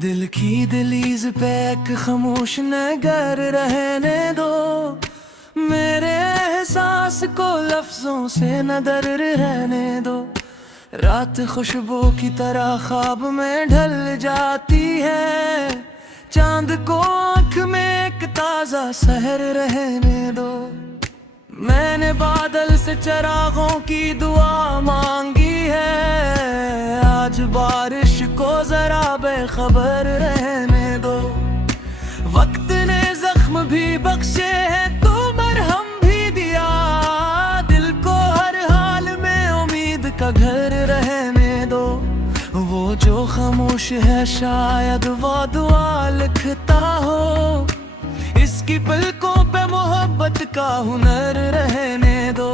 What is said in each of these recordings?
दिल की दहलीज पे एक खामोश नगर रहने दो, मेरे एहसास को लफ्जों से न दर रहने दो। रात खुशबू की तरह ख्वाब में ढल जाती है, चांद को आँख में एक ताजा सहर रहने दो। मैंने बादल से चरागों की दुआ मांगी है, आज बारिश को जरा बेखबर रहने दो। वक्त ने जख्म भी बख्शे हैं तो मरहम भी दिया, दिल को हर हाल में उम्मीद का घर रहने दो। वो जो खामोश है शायद वो दुआ लिखता हो, इसकी पलकों पे मोहब्बत का हुनर रहने दो।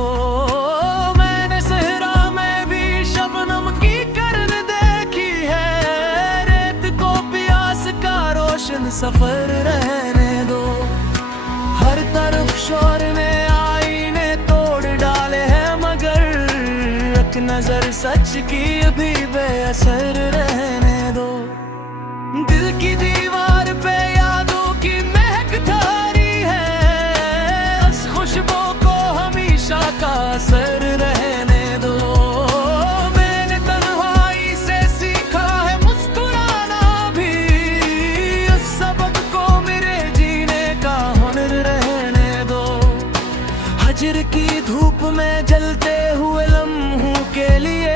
मैंने सहरा में भी शबनम की करन देखी है, रेत को प्यास का रोशन सफर रहने दो। हर तरफ शोर ने आईने तोड़ डाले हैं, मगर एक नजर सच की अभी बेअसर रहने दो। दिल की दीवार पे यादों की महक धारी है, उस खुशबू को हमेशा का असर रहने दो। मैंने तन्हाई से सीखा है मुस्कुराना भी, उस सबक को मेरे जीने का हुनर रहने दो। हजर की धूप में जलते हुए लम्हों के लिए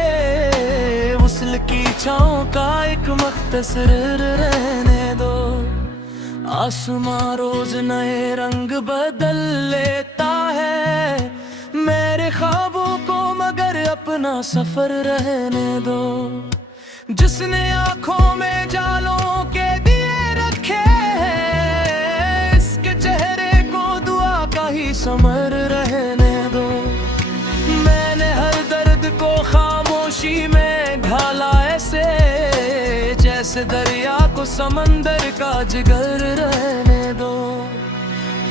वस्ल की छाँव का एक मख्तसर रहने दो। आसमां रोज नए रंग बदल लेता है, मेरे ख्वाबों को मगर अपना सफर रहने दो। जिसने आंखों में जालों के दिए रखे हैं, इसके चेहरे को दुआ का ही समर रहने दो। मैंने हर दर्द को खामोशी में ढाला ऐसे, जैसे दरिया को समंदर का जिगर रहने दो।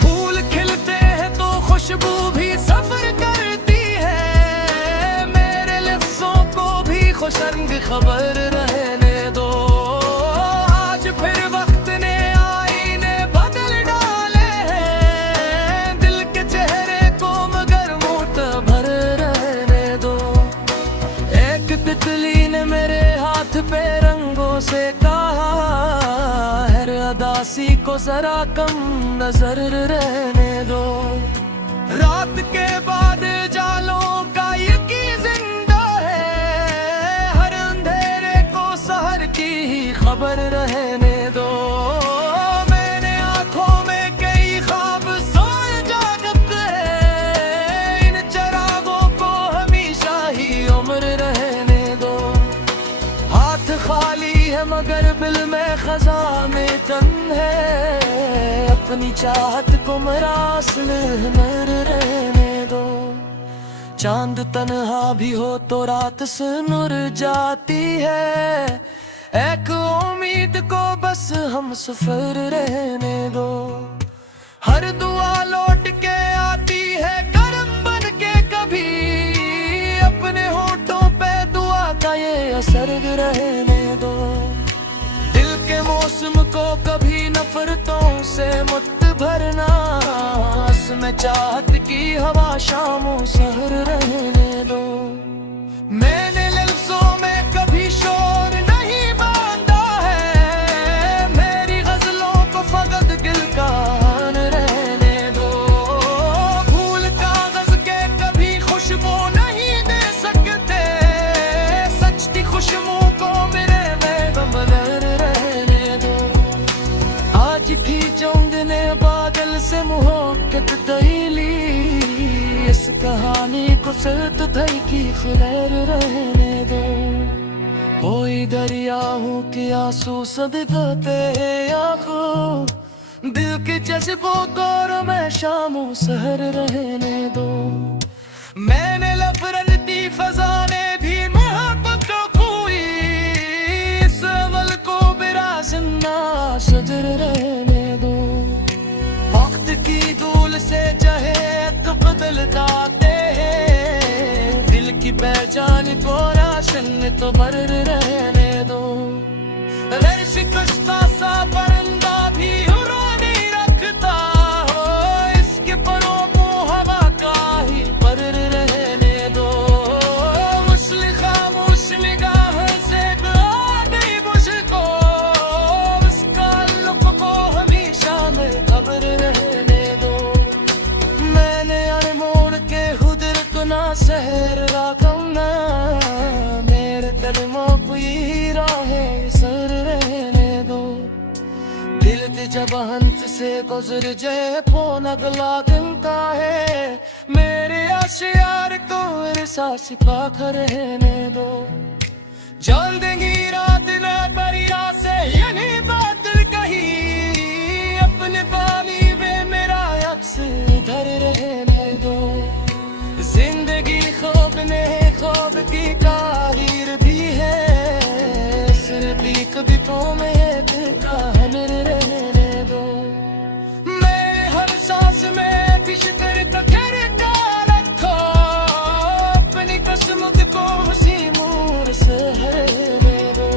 फूल खिलते हैं तो खुशबू भी सफर करती है, मेरे लफ्जों को भी खुशरंग खबर रहने दो। आज फिर वक्त ने आईने बदल डाले हैं, दिल के चेहरे को मगर मुतबर रहने दो। एक तितली ने मेरे हाथ पे रंगों से कहा, हर अदासी को जरा कम नजर रहने दो। रात के बाद जालों का यकी जिंदा है, हर अंधेरे को सहर की ही खबर रहने दो। मैंने आंखों में कई ख्वाब सोए जागते हैं, इन चरागों को हमेशा ही उम्र रहने दो। हाथ खाली है मगर दिल में खजाने तन है, अपनी चाहत को मरासल नर रहने दो। चांद तन्हा भी हो तो रात से नूर जाती है, एक उम्मीद को बस हम सफर रहने दो। हर दुआ लौट के आती है करम बन के कभी, अपने होठों पे दुआ का ये असर रहने दो। दिल के मौसम को कभी नफरतों से मत भरना, उसमें चाहत की हवा शामों सहर रहने दो। मैंने लफ्जों में कभी शोर नहीं बांधा है, मेरी गजलों को फकत दिल का हान रहने दो। फूल कागज के कभी खुशबू नहीं दे सकते, सच की खुशबू को मेरे में बदल रहने दो। आज भी चौंद ने बादल से मुहब्बत दईली, इस कहानी को सिर्फ धई की खैर रहने दो। कोई दरिया हूँ कि आंसू सदकते हैं आंखों, दिल के जज्बों को मैं शामों सहर रहने दो। मैंने लफरती फजाने भी मोहब्बत को खोई, इस अमल को बिरा जिन्ना सजर रहने दो। वक्त बदलताते हैं। दिल की पहचान को राशन तो भर रहने दो। अगर शिकस्ता सा परिंदा भी उड़ा नहीं रखता हो, इसके परों को हवा का ही पर रहने दो। मुस्लिम खामोश निगाह से दुआ दे मुझको, उसका लुक को हमेशा में खबर रहने दो। मैंने अनमोल के हुदर को ना सहर राखम ना, मेरे कदमों को ही राहें सर रहने दो। दिल ते जब हंस से गुजर जाए फोन अगला दिन का है, मेरे आशियार को एहसास पाख रहने दो। जल देंगी रात न परिया से यानी बादल कहीं, अपने पानी में मेरा अक्स धर रहने दो। जिंदगी ख्वाब ने ख्वाब की तारीर भी है, सिर्फ एक बितों में एक कहन रहने दो। मैं हर सांस में भी शुक्र का करता रखो, अपनी किस्मत को उसी मोर से हरने दो।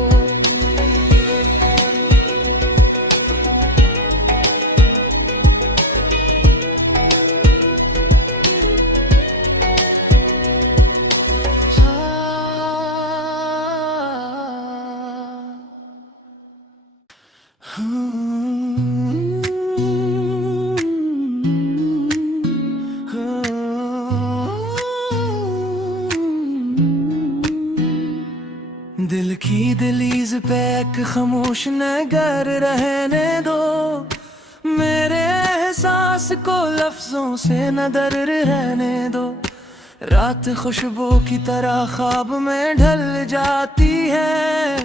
दिल की दहलीज पे एक खामोश नगर रहने दो। मेरे एहसास को लफ्जों से न दर रहने दो। रात खुशबू की तरह ख्वाब में ढल जाती है,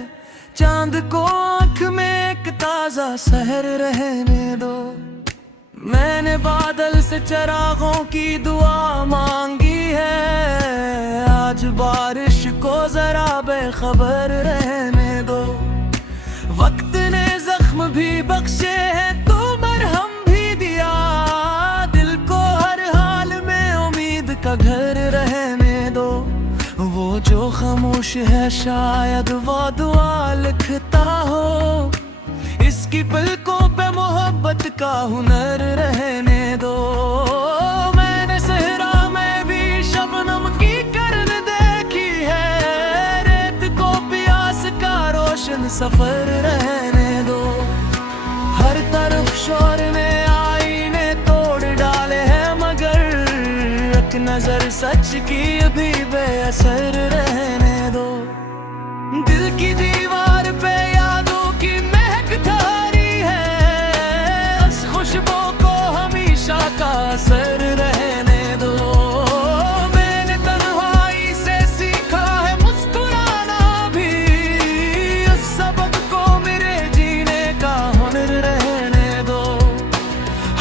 चांद को आँख में एक ताजा सहर रहने दो। मैंने बादल से चरागों की दुआ मांगी है, आज बारिश को जरा बेखबर रहने दो। वक्त ने जख्म भी बख्शे हैं तो मरहम भी दिया, दिल को हर हाल में उम्मीद का घर रहने दो। वो जो खामोश है शायद वो दुआ लिखता हो, इसकी पलकों पे मोहब्बत का हुनर रहने दो। मैंने सहरा में भी शबनम की करन देखी है, रेत को प्यास का रोशन सफर रहने दो। हर तरफ शोर ने आईने तोड़ डाले हैं, मगर एक नजर सच की भी बेअसर रहने दो। दिल की दीवार पे यादों की महक धारी है, उस खुशबू को हमेशा का असर रहने दो। मैंने तन्हाई से सीखा है मुस्कुराना भी, उस सबक को मेरे जीने का हुनर रहने दो।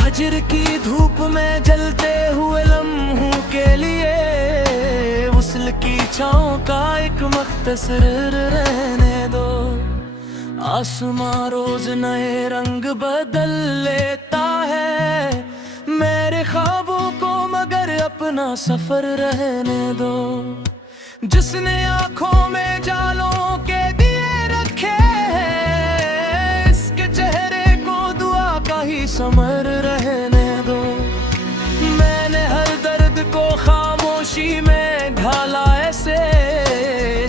हजर की धूप में जलते हुए लम्हों के लिए, वसल की छाँव का एक मख्तसर रहने दो। आसमां रोज नए रंग बदल लेता है, मेरे ख्वाबों को मगर अपना सफर रहने दो। जिसने आंखों में जालों के दिए रखे हैं, इसके चेहरे को दुआ का ही समर रहने दो। मैंने हर दर्द को खामोशी में ढाला ऐसे,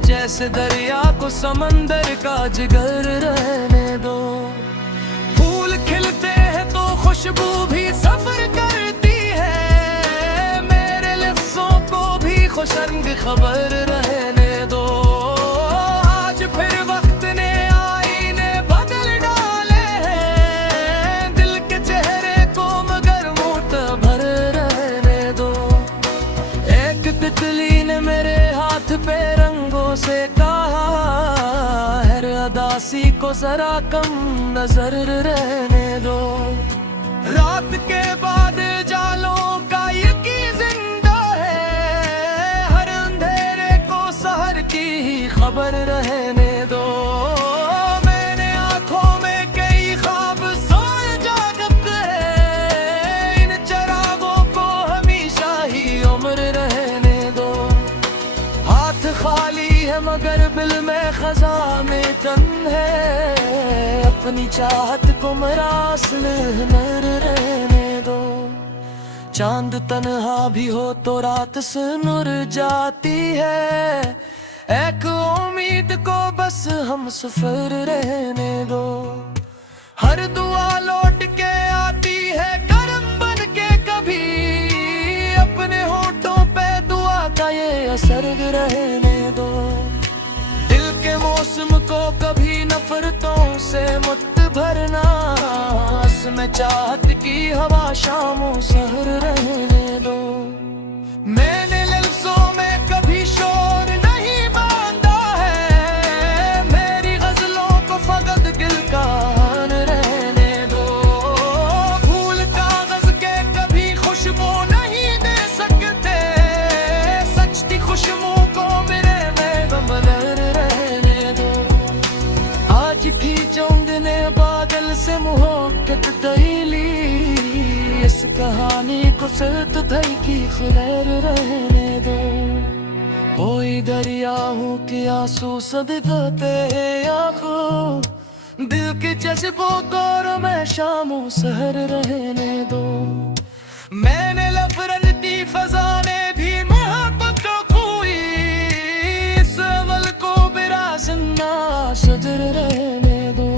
जैसे दरिया को समंदर का जिगर रहने दो। फूल खिलते हैं तो खुशबू भी सफर करती है, मेरे लफ्जों को भी खुशरंग खबर रहने दो। आज फिर वक्त ने आईने बदल डाले हैं, दिल के चेहरे को मगर मुतबर रहने दो। एक तितली ने मेरे हाथ पे रंगों से कहा, हर अदासी को जरा कम नजर रहने दो। रात के बाद जालों का यकी जिंदा है, हर अंधेरे को सहर की ही खबर रहने दो। मैंने आंखों में कई ख्वाब सोए जागते हैं, इन चरागों को हमेशा ही चंद है, अपनी चाहत को मरासल नर रहने दो। चांद तन्हा भी हो तो रात सुनुर जाती है, एक उम्मीद को बस हम सफर रहने दो। हर दुआ लौट के आती है करम बन के, कभी अपने होठों पे दुआ का ये असर रहने दो। दिल के मौसम को कभी नफरतों से मत भरना, में चाहत की हवा शामों सहर रहने दो। मैंने लफ्जों में कभी शोर नहीं बांधा है, मेरी गजलों को फकत गिलकान रहने दो। फूल कागज के कभी खुशबू नहीं दे सकते, सच्ची खुशबू को मेरे में बमलर रहने दो। आज भी चौंद ने बादल से मुहब्बत तैली, इस कहानी को सिर्फ धई की खैर रहने दो। कोई दरिया हूँ कि आंसू सदकते आंखों, दिल के जज्बों को मैं शामों सहर रहने दो। मैंने लफरती फजाने भी मोहब्बत को खोई, इस अमल को मेरा जिंदा सजर रहने दो।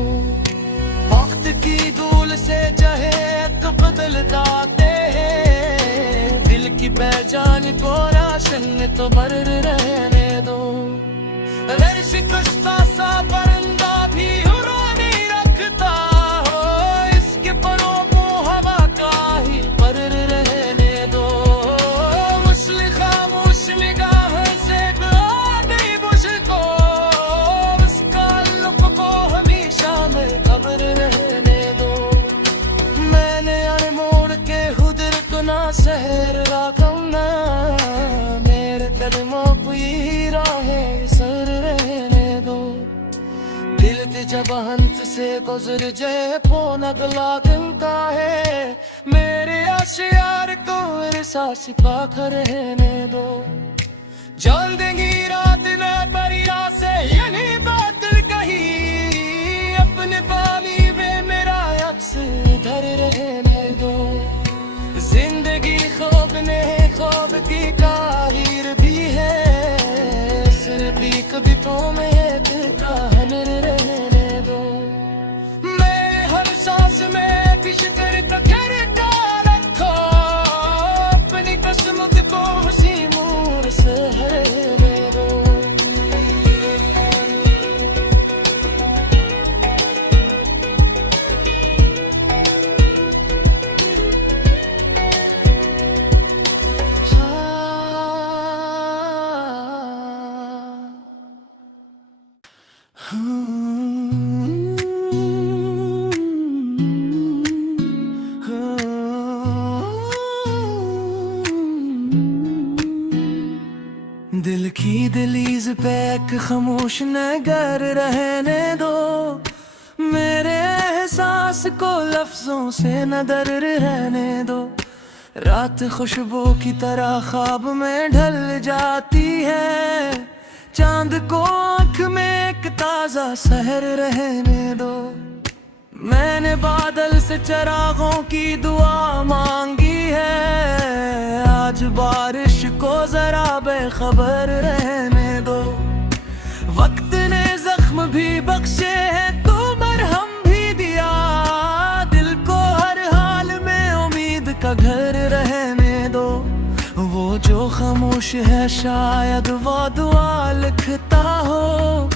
वक्त की धूल से चाहे तो बदल जाते हैं, दिल की पहचान को राशन तो बर रहने दो। अगर शिकस्ता सा परिंदा भी उड़ा नहीं रखता हो, इसके परों को हवा का ही पर रहने दो। मुस्लिम खामोश निगाह से नहीं मुझको, उसका लुक को हमेशा में खबर रहने दो। मैंने अनमोड़ के हुदर को ना सहर राखम ना, मेरे कदमों को ये राहें सर रहने दो। दिल ते जब हंस से गुजर जाए फोन अगला दिन का है, मेरे आशियार को मेरे साथ पाख रहने दो। जल देंगी रात न परिया से यानी बादल कही, अपने पानी में मेरा अक्स धर रहने दो। जिंदगी ख्वाब ने ख्वाब की ताहीर भी है, सिर्फ भी कभी तो में कहन रहने दो। मैं हर सांस में बिशकर का घर का रखो, अपनी किस्मत को हंसी मूर से रहने दो। दिल की दलीज पे एक खामोश नगर रहने दो, मेरे एहसास को लफ्जों से न दर रहने दो। रात खुशबू की तरह ख्वाब में ढल जाती है, चांद को आँख में एक ताजा सहर रहने दो। मैंने बादल से चरागों की दुआ मांगी है, आज बारिश को जरा बेखबर रहने दो। वक्त ने जख्म भी बख्शे हैं तो मरहम भी दिया, दिल को हर हाल में उम्मीद का घर रहने दो। वो जो खामोश है शायद वो दुआ लिखता हो,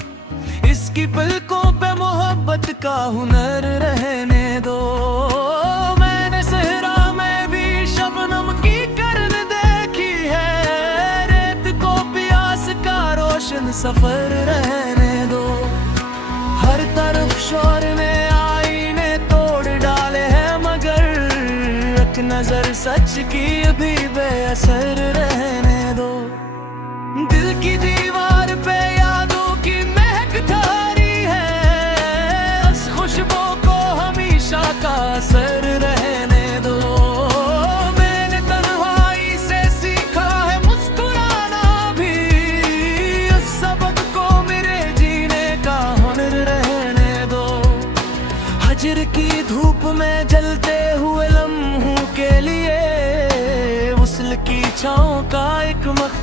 इसकी पलकों पे मोहब्बत का हुनर रहने दो। मैंने सहरा में भी शबनम की करन देखी है, रेत को प्यास का रोशन सफर रहने दो। हर तरफ शोर ने आईने तोड़ डाले हैं, मगर एक नजर सच की भी बेअसर रहने दो। दिल की दीवार पे यादों की महक धारी है, उस खुशबू को हमेशा का असर रहने दो। मैंने तन्हाई से सीखा है मुस्कुराना भी, उस सबक को मेरे जीने का हुनर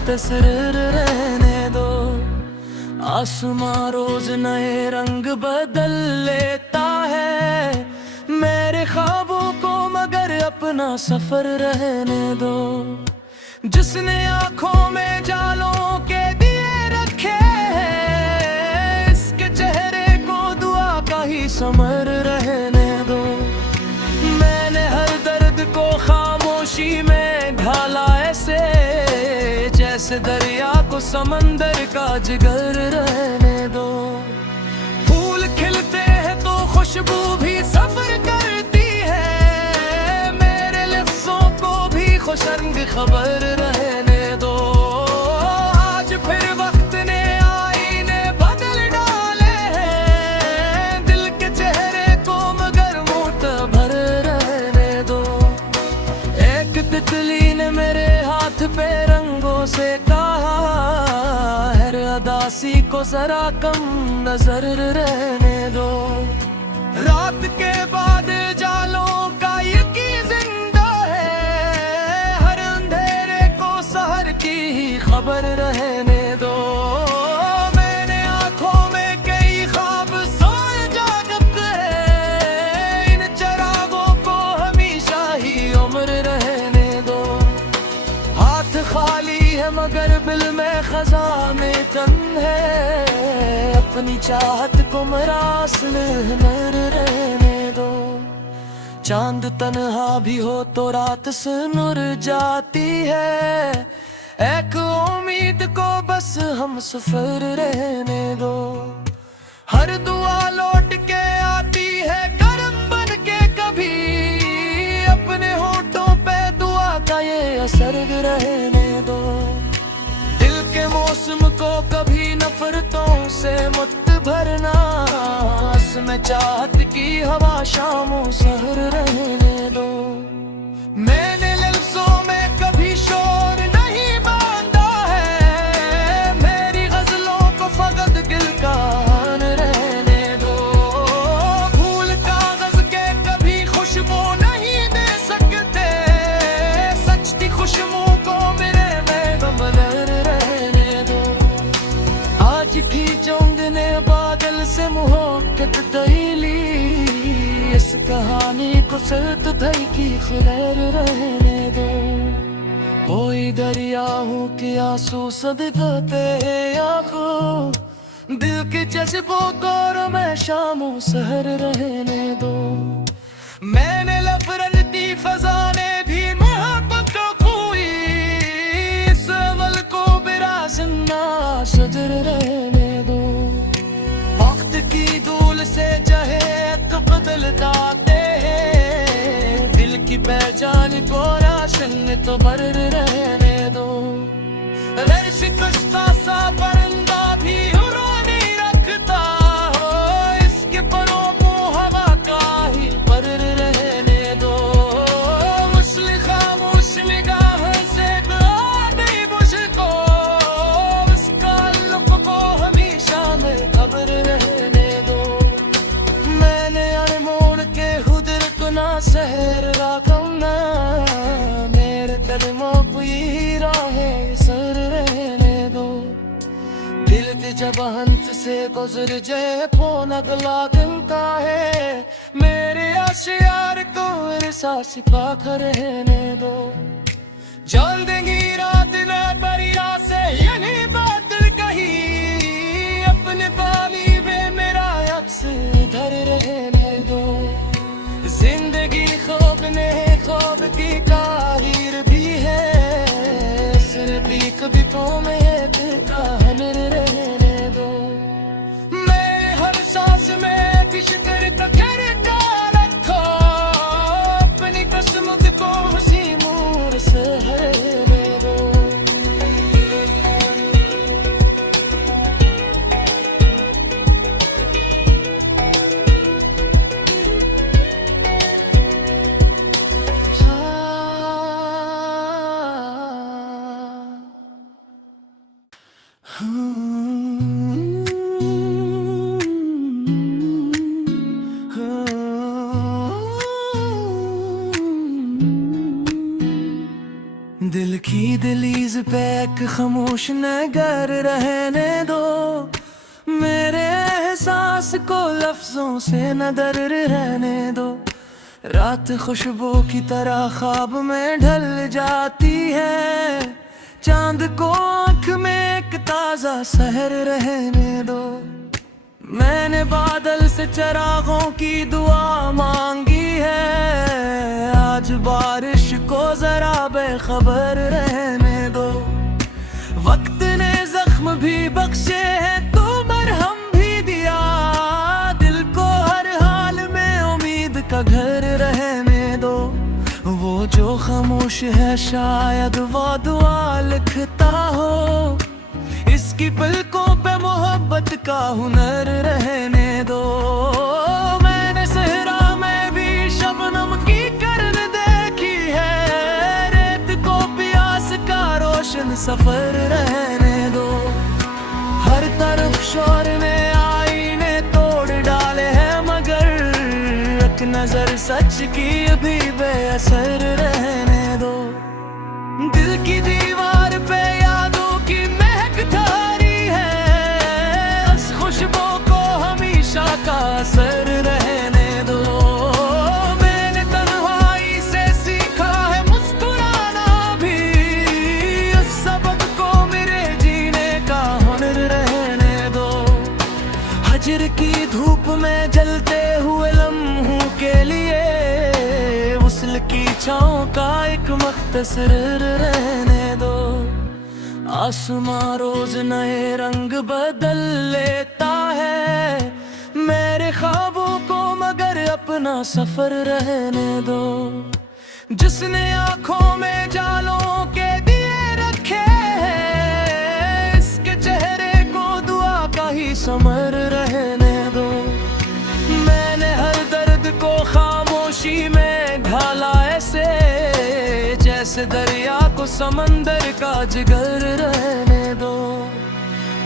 मुख्तसर रहने दो। आसमां रोज नए रंग बदल लेता है, मेरे ख्वाबों को मगर अपना सफर रहने दो। जिसने आंखों में जालों के दिए रखे हैं, इसके चेहरे को दुआ का ही समर रहने दो। मैंने हर दर्द को खामोशी में ढाला ऐसे, जैसे दरिया को समंदर का जिगर रहने दो। फूल खिलते हैं तो खुशबू भी सफर करती है, मेरे लफ्जों को भी खुश रंग खबर रहने दो। आज फिर वक्त ने आईने बदल डाले हैं, दिल के चेहरे को मगर मुतबर रहने दो। एक तितली ने मेरे हाथ पे रंगों से कहा, हर अदासी को जरा कम नजर रहने दो। रात के बाद जालों का यकीन जिंदा है, हर अंधेरे को सहर की ही खबर रहने दो। मैंने आंखों में कई ख्वाब सोए जागत है, इन चरागों को हमेशा ही उम्र रहने दो। हाथ खाली है मगर दिल में खजा में तन है, अपनी चाहत को मरासल नर रहने दो। चांद तन्हा भी हो तो रात से नूर जाती है, एक उम्मीद को बस हम सफर रहने दो। हर दुआ लौट के आती है करम बन के कभी, अपने होठों पे दुआ का ये असर रहने दो। दिल के मौसम को कभी नफरतों से मत भरना, इसमें चाहत की हवा शामों सहर रहने दो। मैंने लफ्जों में कभी शोर नहीं बांधा है, मेरी गजलों को फकत दिल का आन रहने दो। फूल कागज के कभी खुशबू नहीं दे सकते, सच की खुशबू को मेरे में बदल रहने दो। आज भी जोंगने बादल से मुहक्कत तैली, इस कहानी को सर्द धई की खैर रहने दो। कोई दरिया हूँ कि आंसू सदकते आंखों, दिल के जज्बों को मैं शामों सहर रहने दो। मैंने लफरती फजाने भी मोहब्बत को खोई, इस अमल को बिराजना सजर रहने दो। वक्त की धूल से जहे बदल जाते हैं, दिल की पहचान को राशन तो बर रहने दो। अगर शिकस्ता सा परिंदा भी उड़ा नहीं रखता हो, इसके परों को हवा का ही पर रहने दो। मुस्लिम खामोश निगाह से दुआ दे मुझको, उसका लुक को हमेशा में खबर रहने दो। मैंने अनमोल के हुदर को ना सहर राखम ना, मेरे कदमों को ये राहें सर रहने दो। दिल के जब हंस से गुजर जाए फोन अगला दिन का है, मेरे आशियार को एहसास पाख रहने दो। जल देंगी रात न परिया से यानी बात कही, अपने पानी में मेरा अक्स धर रहने दो। जिंदगी ख्वाब ने ख्वाब की ताहीर भी है, सिर्फ कभी तो में एक कहानी रहने दो। मैं हर सांस में भी शुक्र का करता रखो, अपनी किस्मत को हंसी मूर से रहने दो। की दहलीज पे एक खामोश नगर रहने दो, मेरे एहसास को लफ्जों से न दर रहने दो। रात खुशबू की तरह ख्वाब में ढल जाती है, चांद को आँख में एक ताजा सहर रहने दो। मैंने बादल से चरागों की दुआ मांगी है, आज बारिश को जरा बेखबर रहने दो। वक्त ने जख्म भी बख्शे हैं तो मरहम भी दिया, दिल को हर हाल में उम्मीद का घर रहने दो। वो जो खामोश है शायद वो दुआ लिखता हो, इसकी पलकों पे मोहब्बत का हुनर रहने दो। मैंने सहरा में भी शबनम की करन देखी है, रेत को प्यास का रोशन सफर रहने दो। हर तरफ शोर ने आईने तोड़ डाले हैं, मगर एक नजर सच की अभी बेअसर रहने दो। दिल की दीवार पे यादों की महक धारी है, उस खुशबू को हमेशा का असर रहने दो। मैंने तन्हाई से सीखा है मुस्कुराना भी, उस सबक को मेरे जीने का हुनर रहने दो। हजर की धूप में जलते हुए लम्हों के लिए वस्ल की छाँव का एक मख्तसर रहने दो। आसमां रोज नए रंग बदल लेता है, मेरे ख्वाबों को मगर अपना सफर रहने दो। जिसने आंखों में जालों के दिए रखे हैं, इसके चेहरे को दुआ का ही समर रहने दो। मैंने हर दर्द को खामोशी में ढाला ऐसे, जैसे दरिया को समंदर का जिगर रहने दो।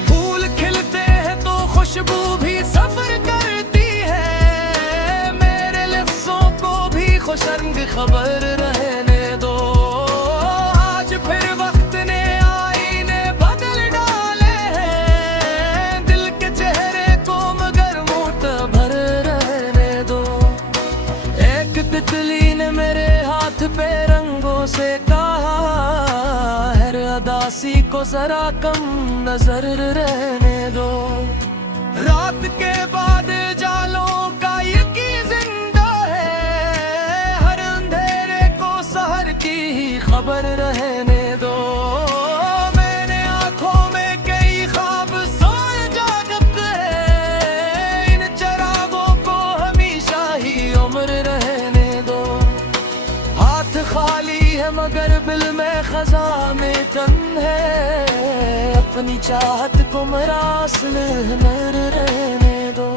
फूल खिलते हैं तो खुशबू भी सफर करती है, मेरे लफ्जों को भी खुशरंग खबर रहने दो। आज फिर वक्त ने आईने बदल डाले हैं, दिल के चेहरे को मगर मुतबर रहने दो। एक तितली ने मेरे हाथ पे रंगों से कहा, हर अदासी को जरा कम नजर रहने दो। रात के बाद जालों का यकी जिंदा है, हर अंधेरे को सहर की ही खबर रहने दो। मैंने आंखों में कई ख्वाब सोए जागते हैं, इन चरागों को हमेशा ही उम्र रहने दो। हाथ खाली है मगर दिल में खजा में तन है, अपनी चाहत को मरासल हुनर रहने दो।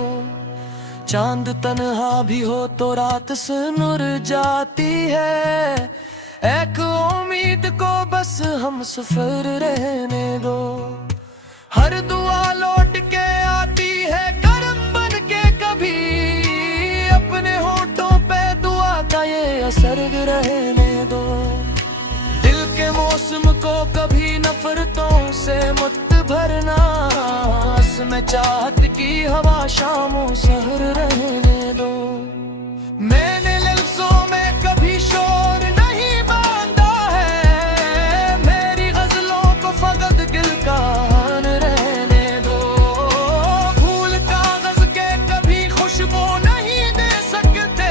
चांद तन्हा भी हो तो रात से नूर जाती है, एक उम्मीद को बस हम सफर रहने दो। हर दुआ लौट के आती है करम बन के कभी, अपने होठों पे दुआ का ये असर रहने दो। दिल के मौसम को कभी नफरतों से मत भरना, इसमें चाहत की हवा शामों सहर रहने दो। मैंने लफ्जों में कभी शोर नहीं बांधा है, मेरी गजलों को फकत दिल का हान रहने दो। फूल कागज के कभी खुशबू नहीं दे सकते,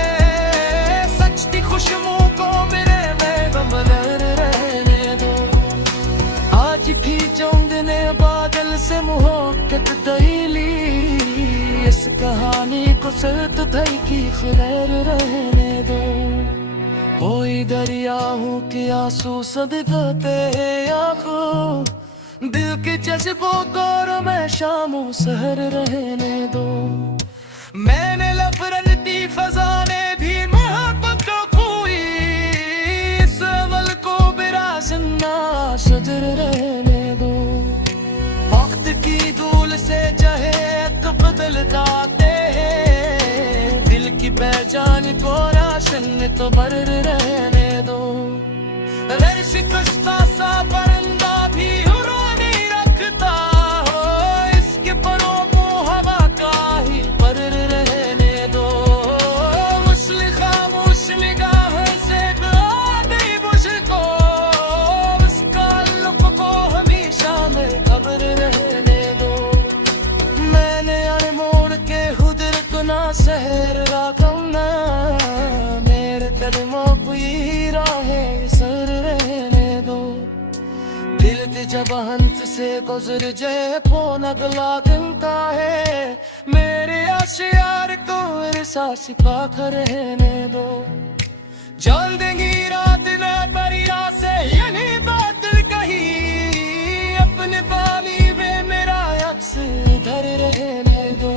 सच की खुशबू को मेरे में गमलर रहने दो। आज भी चौंद ने बादल से मुहक्कत दईली, इस कहानी को सर्द धई की खैर रहने दो। कोई दरिया हूँ कि आंसू सदकते हैं आंखों, दिल के जज्बों को मैं शामों सहर रहने दो। मैंने लफरती फजाने भी मोहब्बत को खोई, इस अवल को बिरासना सजर रहने दो। वक्त की धूल से जहे तो बदल जाते हैं, दिल की पहचान को राशन तो बर रहने दो। शिकस्ता सा जब हंस से गुजर जाए फोन अगला दिन का है। मेरे आशियार को एहसास पाकर रहने दो। चल देंगी रात न परिया से यानी बात कही। अपने पानी में मेरा अक्स धर रहने दो।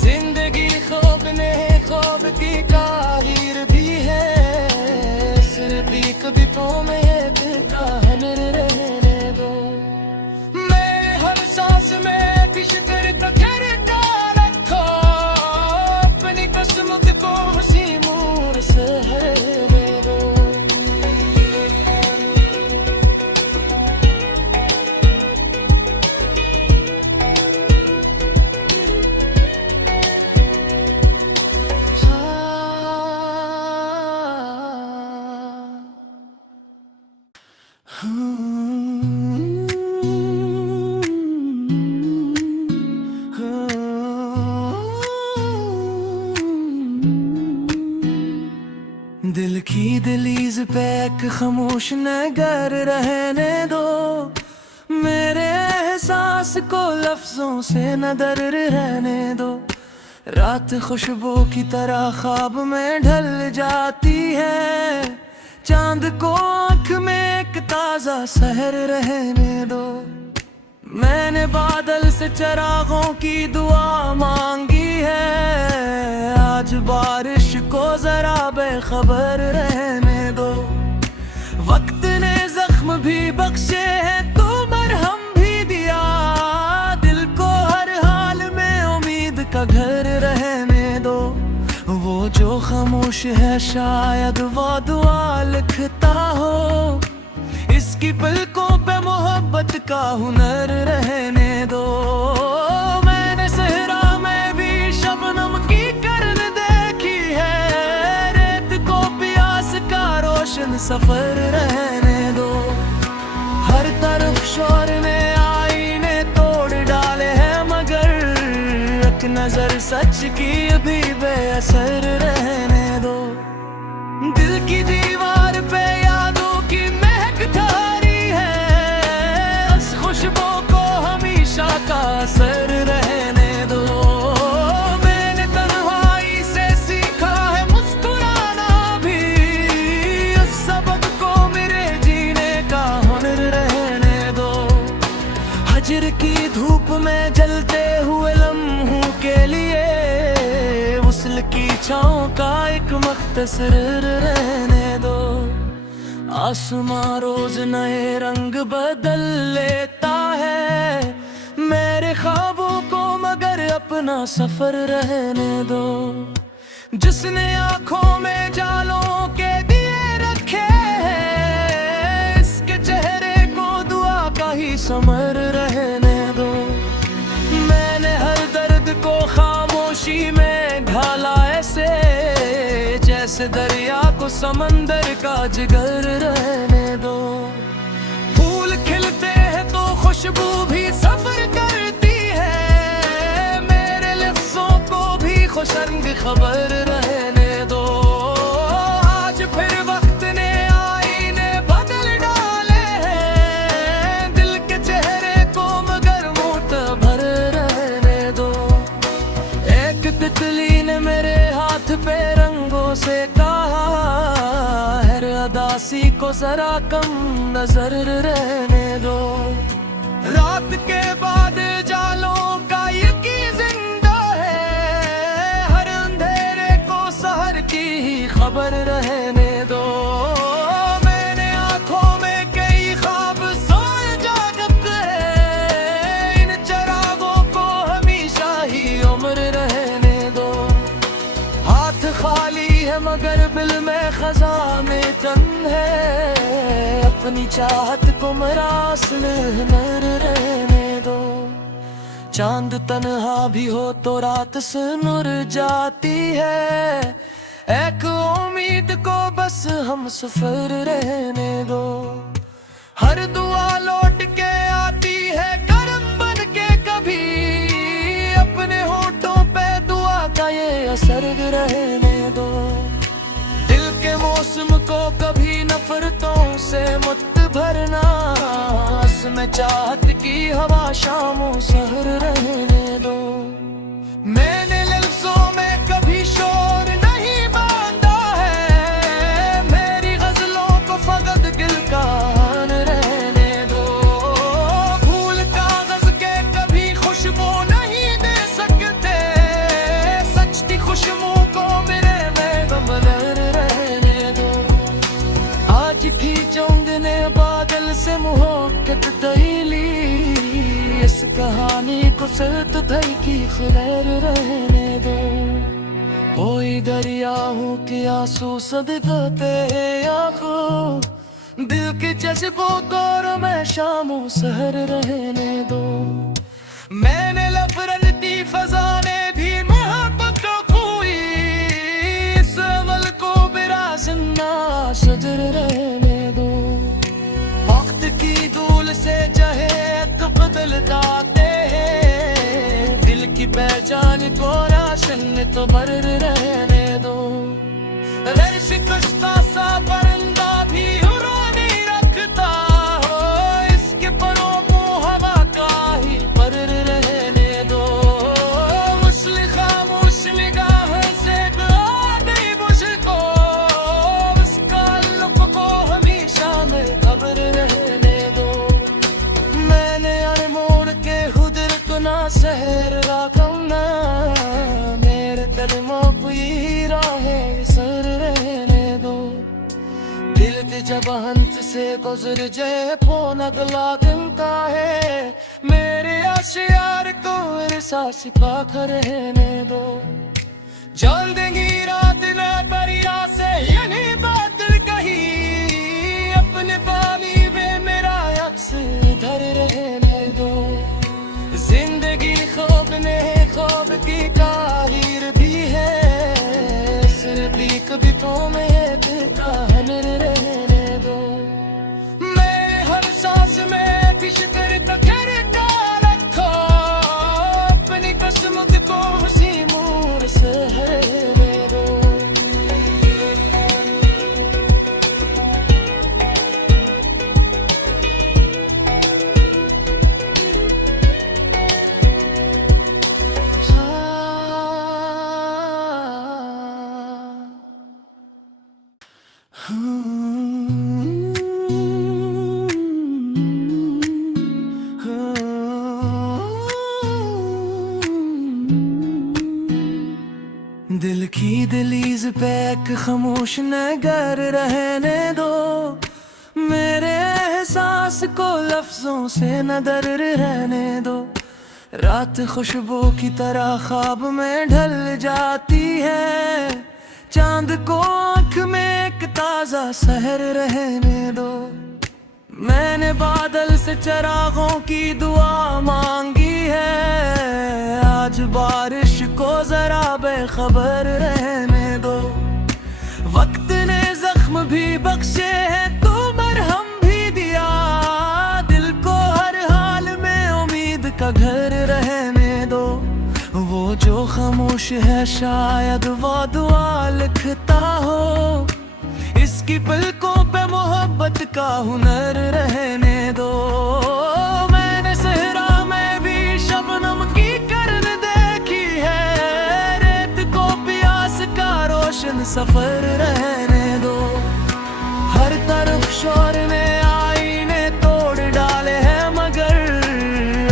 जिंदगी ख्वाब ने ख्वाब की ताहीर भी है। सिर्फ एक बितों में एक कहन रहने दो। मैं हर सांस में भी शुक्र तो करता रखो। अपनी किस्मत को हंसी मूर से रहने दो। दिल की दहलीज पे एक खामोश नगर रहने दो। मेरे एहसास को लफ्जों से न दर रहने दो। रात खुशबू की तरह ख्वाब में ढल जाती है। चांद को आँख में एक ताजा सहर रहने दो। मैंने बादल से चरागों की दुआ मांगी है। आज बारिश को जरा बेखबर रहने दो। वक्त ने जख्म भी बख्शे हैं तो मरहम भी दिया। दिल को हर हाल में उम्मीद का घर रहने दो। वो जो खामोश है शायद वो दुआ लिखता हो। इसकी पलकों पे मोहब्बत का हुनर रहने दो। मैंने सहरा में भी शबनम की करन देखी है। रेत को प्यास का रोशन सफर रहने दो। हर तरफ शोर ने आईने तोड़ डाले हैं मगर एक नजर सच की भी बेअसर रहने दो। दिल की दीवार पे यादों की महक धारी है। उस खुशबू को हमेशा का असर रहने दो। मैंने तन्हाई से सीखा है मुस्कुराना भी। उस सबक को मेरे जीने का हुनर रहने दो। हजर की धूप में जलते हुए लम्हों के लिए वस्ल की छाँव का एक मख्तसर रहने दो। आसमां रोज नए रंग बदल लेता है। मेरे ख्वाबों को मगर अपना सफर रहने दो। जिसने आंखों में जालों के दिए रखे हैं इसके चेहरे को दुआ का ही समर रहने दो। मैंने हर दर्द को खामोशी में ढाला ऐसे जैसे दरिया को समंदर का जिगर रहने दो। फूल खिलते हैं तो खुशबू भी सफर करती है। मेरे लफ्जों को भी खुशरंग खबर रहने दो। आज फिर वक्त ने आईने बदल डाले हैं। दिल के चेहरे को मगर मुतबर रहने दो। एक तितली ने मेरे हाथ पे रंगों से कहा है अदासी को जरा कम नजर रहने दो। रात के बाद जालों का यकी जिंदा है। हर अंधेरे को सहर की ही खबर रहने दो। मैंने आंखों में कई ख्वाब सोए जागते हैं। इन चरागों को हमेशा ही उम्र रहने दो। हाथ खाली है मगर दिल में खजाने तन है। अपनी चाहत को मरासल नर रहने दो। चांद तन्हा भी हो तो रात से नूर जाती है। एक उम्मीद को बस हम सफर रहने दो। हर दुआ लौट के आती है करम बन के कभी। अपने होठों पे दुआ का ये असर रहने दो। दिल के मौसम को कभी नफरतों से मत भरना। चाहत की हवा शामों सहर रहने दो। मैंने लफ्जों में कभी शोर नहीं बांधा है, मेरी गजलों को फकत गिलकान रहने दो। फूल कागज के कभी खुशबू नहीं दे सकते, सच्ची खुशबू को मेरे में बदल रहने दो। आज भी चौंगने बादल से मुहक्कत तैली, इस कहानी को सिर्फ धई की खैर रहने दो। कोई दरिया हूँ कि आंसू सदकते आंखों, दिल के जज्बों को मैं शामों सहर रहने दो। मैंने लफरती फजाने भी मोहब्बत खोई, इस अमल को बिरा जिंदा सजर रहने दो। वक्त की धूल से जहे तो बदल जाते हैं, दिल की पहचान को राशन तो बर रहने दो। शिकस्ता सा परिंदा भी उड़ा नहीं रखता हो, इसके परों को हवा का ही पर रहने दो। मुस्लिम खामोश निगाह से नहीं मुझको, उसका लुक को हमेशा में खबर रहने दो। मैंने अनमोल के हुदर को ना सहर राखम ना, मेरे कदमों को ये राहे सर रहने दो। दिल ते जब हंस से गुजर जाए फोन अगला दिन का है, मेरे आशियार को एहसास पाख रहने दो। जल देंगी रात न परिया से यानी बादल कही, अपने पानी में मेरा अक्स धर रहने दो। जिंदगी ख्वाब ने ख्वाब की ताहीर भी है, सिर्फ कभी तो में कहन रहने दो। मैं हर सांस में किशकर तकर का रखो, अपनी किस्मत को हंसी मूर से रहने दो। दिल की दहलीज पे एक खामोश नगर रहने दो, मेरे एहसास को लफ्जों से न दर रहने दो। रात खुशबू की तरह ख्वाब में ढल जाती है, चांद को आँख में एक ताजा सहर रहने दो। मैंने बादल से चरागों की दुआ मांगी है, आज बारिश को जरा बेखबर रहने दो। वक्त ने जख्म भी बख्शे हैं तो मरहम भी दिया, दिल को हर हाल में उम्मीद का घर रहने दो। वो जो खामोश है शायद वो दुआ लिखता हो, इसकी पलकों पे मोहब्बत का हुनर रहने दो। मैंने सहरा में भी शबनम की करन देखी है, रेत को प्यास का रोशन सफर रहने दो। हर तरफ शोर ने आईने तोड़ डाले हैं, मगर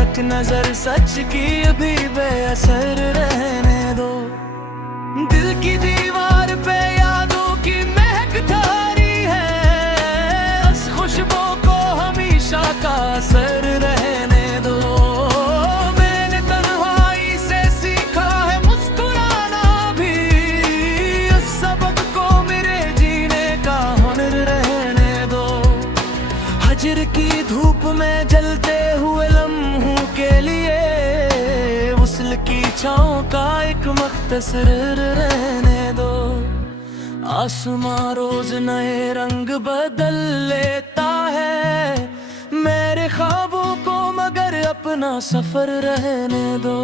एक नजर सच की भी बेअसर रहने दो। दिल की दीवार पे यादों की महक धारी है, उस खुशबू को हमेशा का असर रहने दो। मैंने तन्हाई से सीखा है मुस्कुराना भी, उस सबक को मेरे जीने का हुनर रहने दो। हजर की धूप में जलते हुए लम्हों के लिए, वुसल की छाँव का एक मख्तसर रहने दो। आसमां रोज नए रंग बदल लेता है, मेरे ख्वाबों को मगर अपना सफर रहने दो।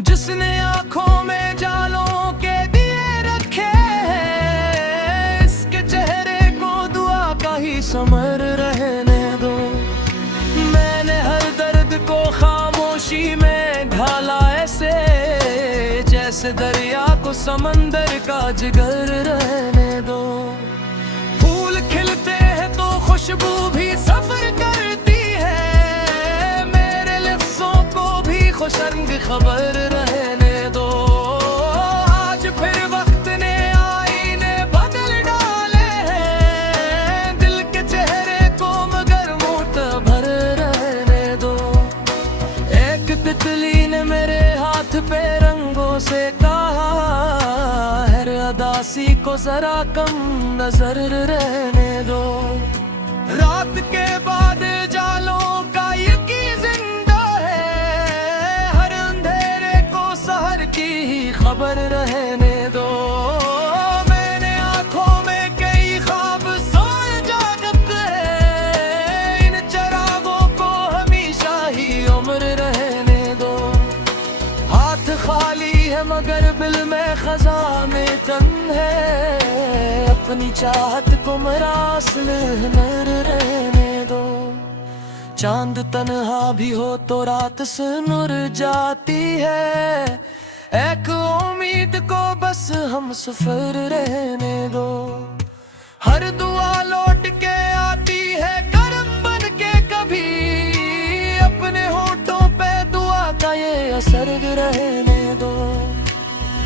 जिसने आंखों में जालों के दिए रखे हैं, इसके चेहरे को दुआ का ही समर रहने दो। मैं जैसे दरिया को समंदर का जिगर रहने दो। फूल खिलते हैं तो खुशबू भी सफर करती है, मेरे लफ्जों को भी खुशरंग खबर रहने दो। आज फिर वक्त ने आईने बदल डाले हैं, दिल के चेहरे को मगर मुतबर रहने दो। एक तितली ने मेरे हाथ पे रंगों से कहा, हर अदासी को जरा कम नजर रहने दो। रात के बाद जालों का यकीन जिंदा है, हर अंधेरे को सहर की ही खबर रहने दो। मैंने आंखों में कई ख्वाब सोए जागत है, इन चरागों को हमेशा ही उम्र रहने दो। हाथ खाली है मगर दिल में खजा में तन है, अपनी चाहत को मरासल नर रहने दो। चांद तन्हा भी हो तो रात से नूर जाती है, एक उम्मीद को बस हम सफर रहने दो। हर दुआ लौट के आती है करम बन के कभी, अपने होठों पे दुआ का ये असर रहने दो।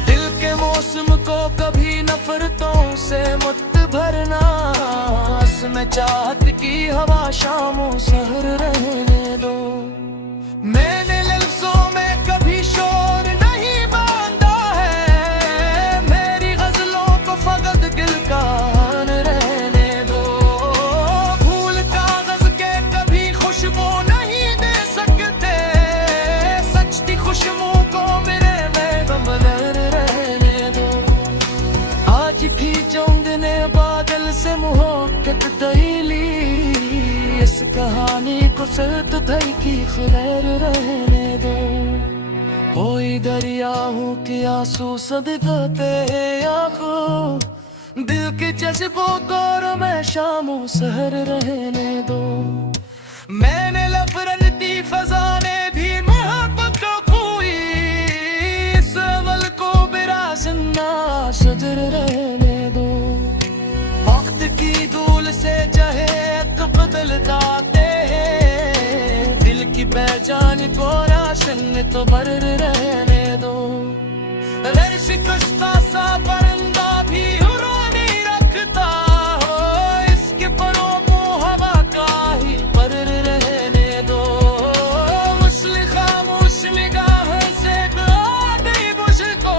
दिल के मौसम को कभी नफरतों से मत भरना, इसमें चाहत की हवा शामों सहर रहने दो। मैंने लफ्जों में कभी शोर नहीं बांधा है, मेरी गजलों को फकत दिल का हान रहने दो। फूल कागज के कभी खुशबू नहीं दे सकते, सच की खुशबू को मेरे में बदल रहने दो। आज भी चौंद ने बादल से मुहब्बत तैली, इस कहानी को सिर्फ धई की खैर रहने दो। कोई दरिया हूँ कि आंसू सदकते आंखों, दिल के जज्बों को मैं शामों सहर रहने दो। मैंने लफरती फजाने भी मोहब्बत को खोई, इस अमल को बिरासना सदर रहने दो। वक्त की धूल से जहे बदल जाते हैं, दिल की पहचान को राशन तो बर रहने दो। अगर शिकस्ता सा परिंदा भी उड़ा नहीं रखता हो, इसके परों को हवा का ही पर रहने दो। मुस्लिम खामोश निगाह से दे मुझको,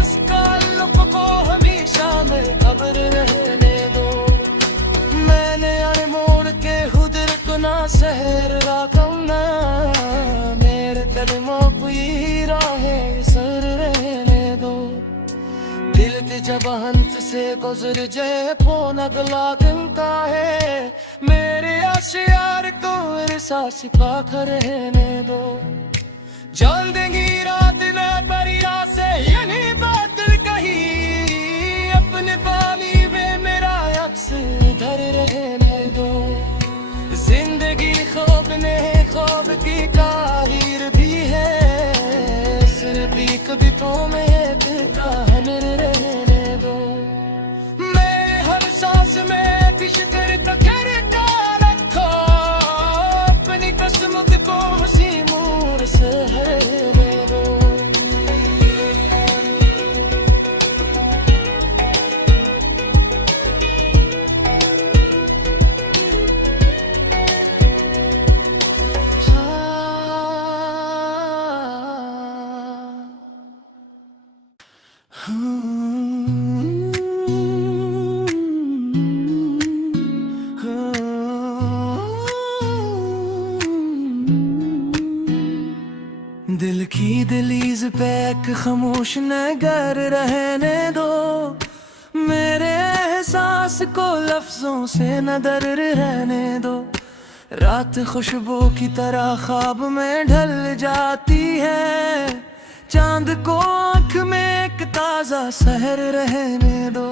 उसका लुक को हमेशा में खबर रहने दो। मैंने अनमोल के हुदर को ना सहर राखना, मेरे कदमों को ये राहें सर रहने दो। दिल ते जब हंस से गुजर जाए फोन अगला दिन का है, मेरे आशियार को एहसास पाख रहने दो। जल देंगी रात न परिया से यानी बादल कहीं, अपने पानी में मेरा अक्स धर रहने दो। जिंदगी ख्वाब ने ख्वाब की ताहीर भी है, सिर्फ कभी तो में एक कहान रहने दो। मैं हर सांस में भी शुक्र तो करता रखो, अपनी किस्मत को उसी मोर से रहने दो। दिल की दहलीज पे एक खामोश नगर रहने दो, मेरे एहसास को लफ्जों से न दर रहने दो। रात खुशबू की तरह ख्वाब में ढल जाती है, चांद को आँख में एक ताजा सहर रहने दो।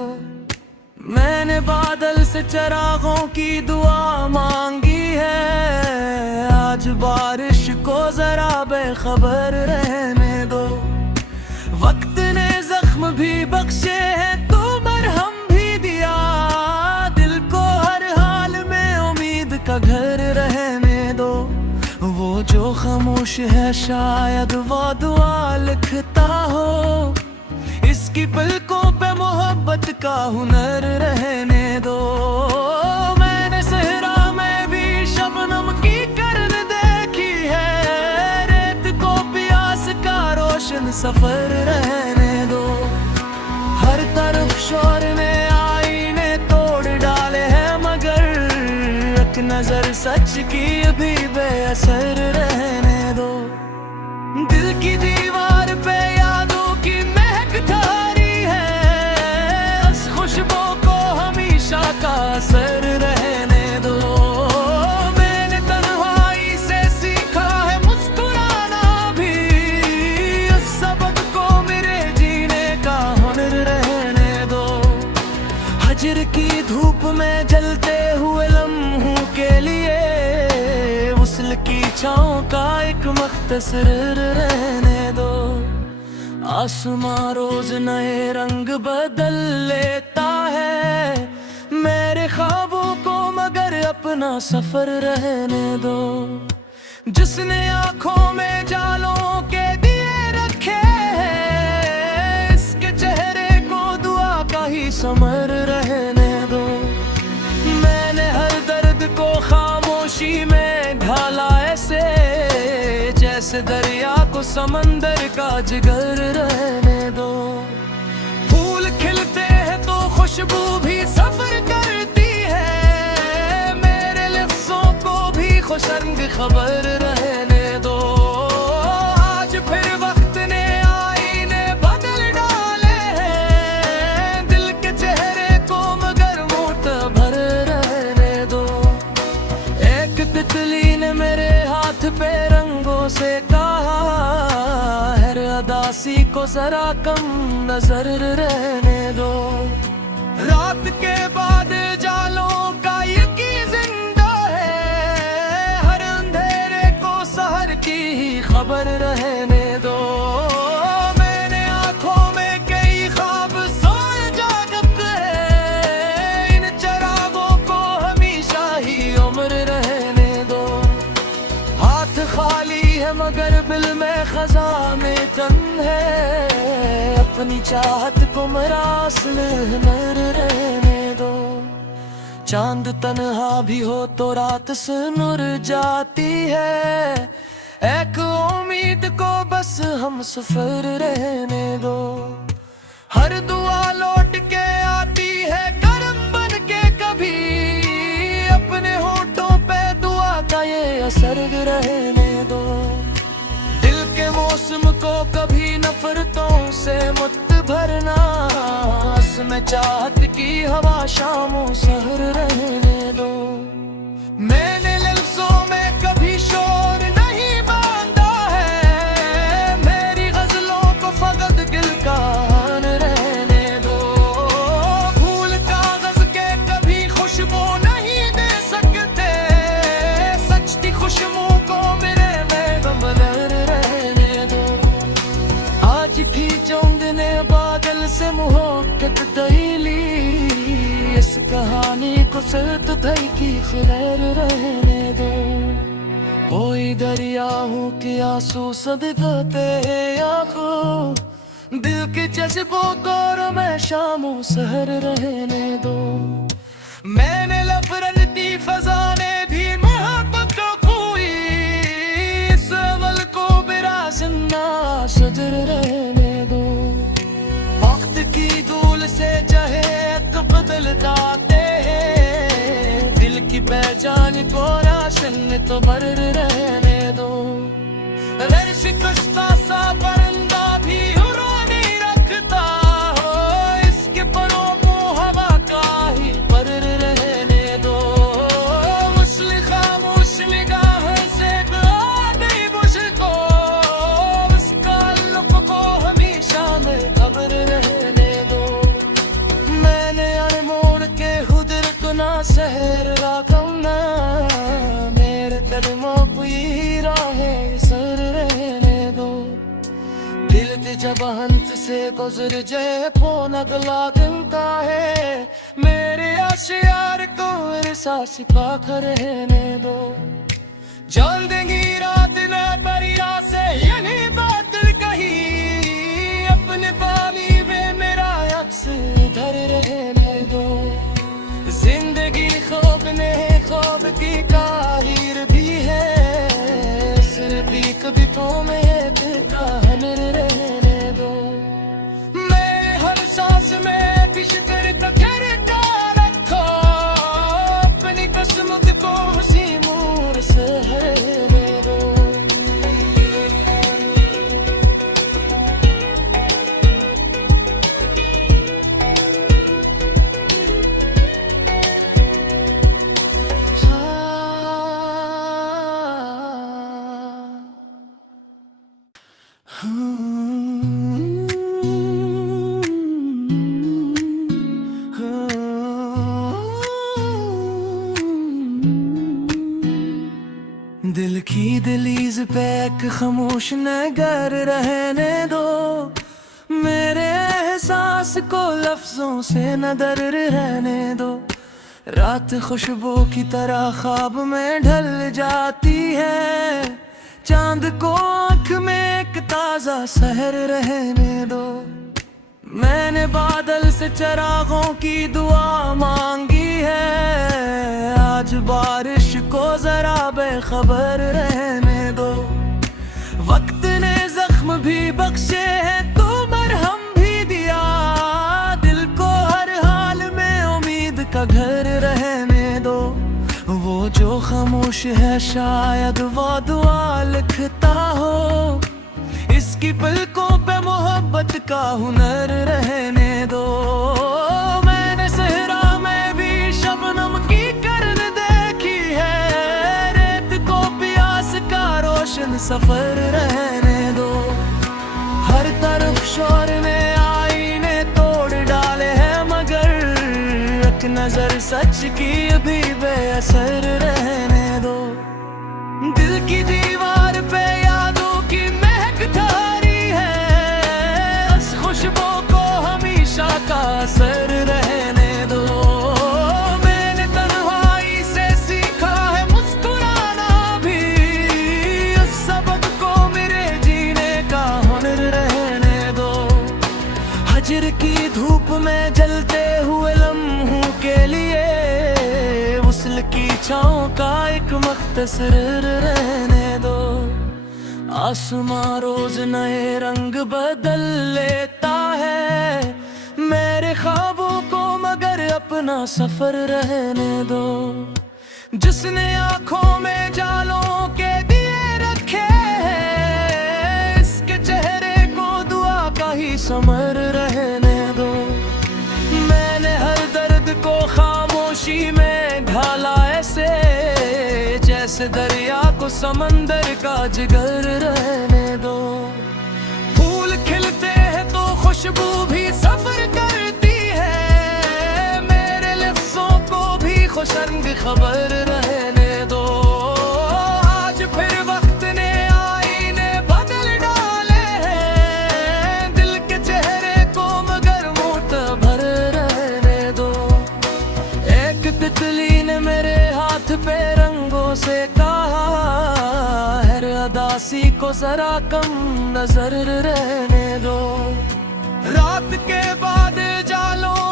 मैंने बादल से चरागों की दुआ मांगी है, आज बारिश को जरा बेखबर रहने दो। बख्शे है तो मरहम भी दिया, दिल को हर हाल में उम्मीद का घर रहने दो। वो जो खामोश है शायद वो दुआ लिखता हो, इसकी पलकों पे मोहब्बत का हुनर रहने दो। मैंने सहरा में भी शबनम की करन देखी है, रेत को प्यास का रोशन सफर रहने दो। हर तरफ शोर ने आईने तोड़ डाले हैं, मगर एक नजर सच की अभी बेअसर रहने दो। दिल की दीवार पे यादों की महक धारी है, उस खुशबू को हमेशा का असर रहने दो। मैंने तन्हाई से सीखा है मुस्कुराना भी, उस सबक को मेरे जीने का हुनर रहने दो। हजर की धूप में जलते हुए लम्हों के लिए वस्ल की छाँव का एक मख्तसर रहने दो। आसमां रोज नए रंग बदल लेता है, मेरे ख्वाबों को मगर अपना सफर रहने दो। जिसने आंखों में जालों के दिए रखे हैं, इसके चेहरे को दुआ का ही समर रहने दो। मैंने हर दर्द को खामोशी में ढाला ऐसे, जैसे दरिया को समंदर का जिगर रहने दो। फूल खिलते हैं तो खुशबू भी सफर करती है, मेरे लफ्जों को भी खुशरंग खबर रहने दो। आज फिर वक्त ने आईने बदल डाले हैं, दिल के चेहरे को मगर मुतबर रहने दो। एक तितली ने मेरे हाथ पे रंगों से कहा, हर अदासी को जरा कम नजर रहने दो। रात के बाद जालों का यकी जिंदा है, हर अंधेरे को सहर की ही खबर रहने दो। मैंने आंखों में कई ख्वाब सोए जागते हैं, इन चरागों को हमेशा ही उम्र रहने दो। हाथ खाली है मगर दिल में खजाने तन है, अपनी चाहत को मरासल नर रहने दो। चांद तन्हा भी हो तो रात से नूर जाती है, एक उम्मीद को बस हम सफर रहने दो। हर दुआ लौट के आती है करम बन के कभी, अपने होठों पे दुआ का ये असर रहने दो। दिल के मौसम को कभी नफरतों से मत भरना, उसमें चाहत की हवा शामों सहर रहने दो। मैंने लफ्जों में कभी शोर नहीं बांधा है, मेरी गजलों को फकत गिलकान रहने दो। फूल कागज के कभी खुशबू नहीं दे सकते, सच की खुशबू को मेरे में गमलर रहने दो। आज भी चौंदने बादल से मुहब्बत दईली, इस कहानी को सिर्फ धई की खैर रहने दो। कोई दरियाओं के आंसू सदकते हैं आंखों, दिल के जज्बों को मैं शामों सहर रहने दो। मैंने लफरती फजाने भी मोहब्बत को खोई, इस अवल को मेरा जिन्ना सजर रहने दो। वक्त की धूल से चाहे तो बदल जाते हैं, दिल की पहचान को राशन तो भर रहने दो। अगर शिकस्ता सा परिंदा भी उड़ा नहीं रखता हो, इसके परों को हवा का ही पर रहने दो। मुस्लिम खामोश निगाह से दुआ दे मुझको, उसका लुक को हमेशा में खबर रहने दो। मैंने अनमोल के हुदर को ना शहर राखम ना, मेरे कदमों को ही राहें सर रहने दो। दिल ते जब हंस से गुजर जाए फोन अगला दिन का है। मेरे आशियार को एहसास पाकर रहने दो। चल देंगी रात न परिया से यानी बादल कहीं, अपने पानी में मेरा अक्स धर रहने दो। जिंदगी ख्वाब ने ख्वाब की काहिर भी है, सिर्फ कभी तो में कहन रहने दो। मैं हर सांस में भी शुक्र का करता रखो, अपनी किस्मत को उसी मोर से हरने दो। दिल की दहलीज पे एक खामोश नगर रहने दो। मेरे एहसास को लफ्जों से न दर रहने दो। रात खुशबू की तरह ख्वाब में ढल जाती है, चांद को आँख में एक ताजा सहर रहने दो। मैंने बादल से चरागों की दुआ मांगी है, आज बारिश को जरा बेखबर रहने दो। वक्त ने जख्म भी बख्शे हैं तो मरहम भी दिया, दिल को हर हाल में उम्मीद का घर रहने दो। वो जो खामोश है शायद वो दुआ लिखता हो, इसकी पलकों पे मोहब्बत का हुनर रहने दो। मैंने सहरा में भी शबनम की करन देखी है, रेत को प्यास का रोशन सफर रहने दो। हर तरफ शोर ने आईने तोड़ डाले हैं, मगर एक नजर सच की भी बेअसर रहने दो। दिल की दीवार पे यादों की महक धारी है, उस खुशबू को हमेशा का असर रहने दो। मैंने तन्हाई से सीखा है मुस्कुराना भी, उस सबक को मेरे जीने का हुनर रहने दो। हजर की धूप में जलते हुए लम्हों के लिए वस्ल की छाँव का एक मख्तसर रहने दो। आसमां रोज नए रंग बदल लेता है, मेरे ख्वाबों को मगर अपना सफर रहने दो। जिसने आंखों में जालों के दिए रखे हैं, इसके चेहरे को दुआ का ही समर रहने दो। मैंने हर दर्द को खामोशी में ढाला ऐसे, जैसे दरिया को समंदर का जिगर रहने दो। फूल खिलते हैं तो खुशबू भी सफर करती है, मेरे लफ्जों को भी खुशरंग खबर रहने दो। आज फिर वक्त ने आईने बदल डाले हैं, दिल के चेहरे को मगर मुतबर रहने दो। एक तितली ने मेरे हाथ पे रंगों से कहा, हर अदासी को जरा कम नजर रहने दो। रात के बाद जालों